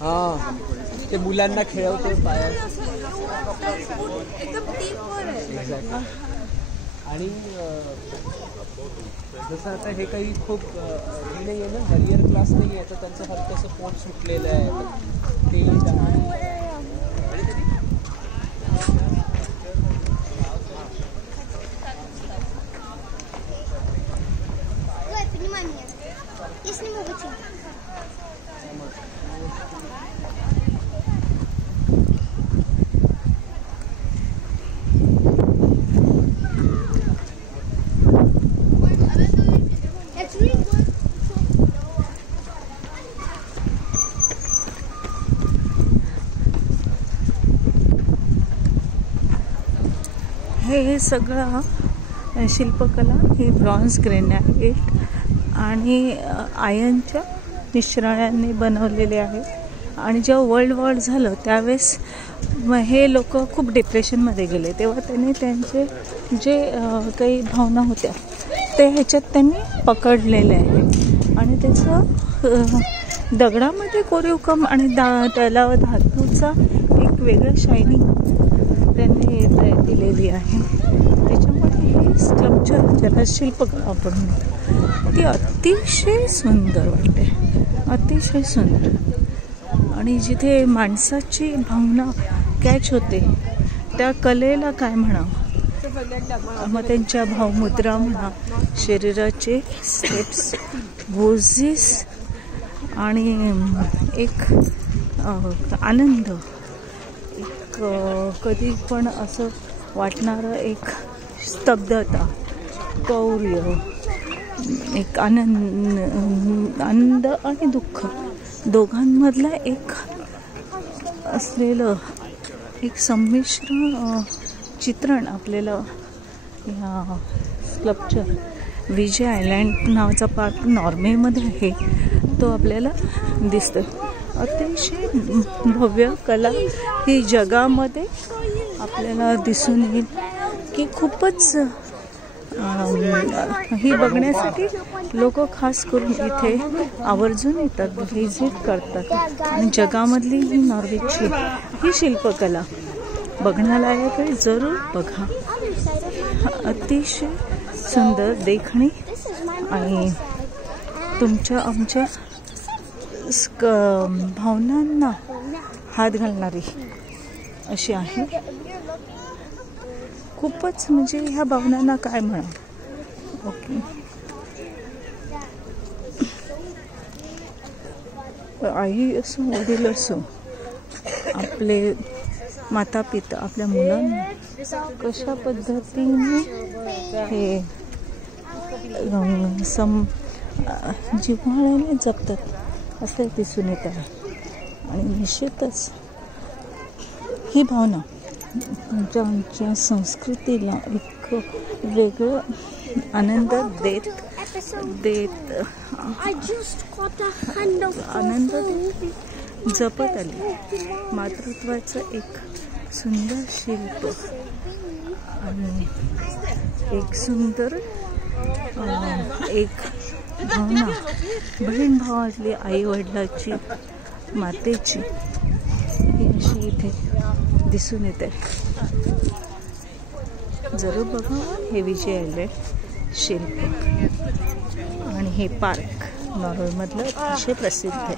हा ते मुलांना खेळवते पायात आणि जसं आता हे काही खूप नाही आहे ना, हरियर क्लास नाही आहे, तर त्यांचं हलकंसं पोट सुटलेलं आहे ते हे सगळं शिल्पकला ही ब्रॉन्झ ग्रेनाइट आणि आयर्नच्या मिश्रणाने बनवलेले आहे. आणि जेव्हा वर्ल्ड वॉर झालं त्यावेळेस हे लोक खूप डिप्रेशनमध्ये गेले, तेव्हा त्यांनी त्यांचे जे काही भावना होत्या ते ह्याच्यात त्यांनी पकडलेले आहे. आणि त्याचं दगडामध्ये कोरीवकाम आणि त्याला धातूचा एक वेगळं शायनिंग त्यांनी दिलेली आहे. त्याच्यामध्ये हे स्कल्पचर ज्याला शिल्पकला आपण म्हणतो ती अतिशय सुंदर वाटते, अतिशय सुंदर. आणि जिथे माणसाची भावना कॅच होते त्या कलेला काय म्हणावं, मग त्यांच्या भावमुद्रा म्हणा, शरीराचे स्टेप्स, पोझिस आणि एक आनंद, कधी पण असं वाटणारं एक स्तब्धता, कौर्य, एक आनंद आणि दुःख दोघांमधला एक असलेलं एक संमिश्र चित्रण आपल्याला ह्या स्कल्पचर विजय आयलँड नावाचा पार्क नॉर्वेमध्ये आहे तो आपल्याला दिसतो. अतिशय भव्य कला ही जगामध्ये आपल्याला दिसून येईल की खूपच ही बघण्यासाठी लोक खास करून इथे आवर्जून येतात, व्हिजिट करतात. आणि जगामधली ही नॉर्वेची ही शिल्पकला बघण्यालायक आहे, जरूर बघा. अतिशय सुंदर देखणी आणि तुमच्या आमच्या भावनांना हात घालणारी अशी आहे. खूपच म्हणजे ह्या भावनांना काय म्हणा. ओके, आई असो वडील असो, आपले माता पिता आपल्या मुलांना कशा पद्धतीने हे जिव्हाळ्याने जपतात असं दिसून येत आहे. आणि निश्चितच ही भावना तुमच्या आमच्या संस्कृतीला एक वेगळं आनंद देत आनंद जपत आली. मातृत्वाचं एक सुंदर शिल्प आणि एक सुंदर एक भावना, बहीण भावातली, आई वडिलाची, मातेची, ही अशी इथे दिसून येते. जरूर बघा हे विजय आयलँड शिल्प आणि हे पार्क नॉर्वेमधलं अतिशय प्रसिद्ध आहे.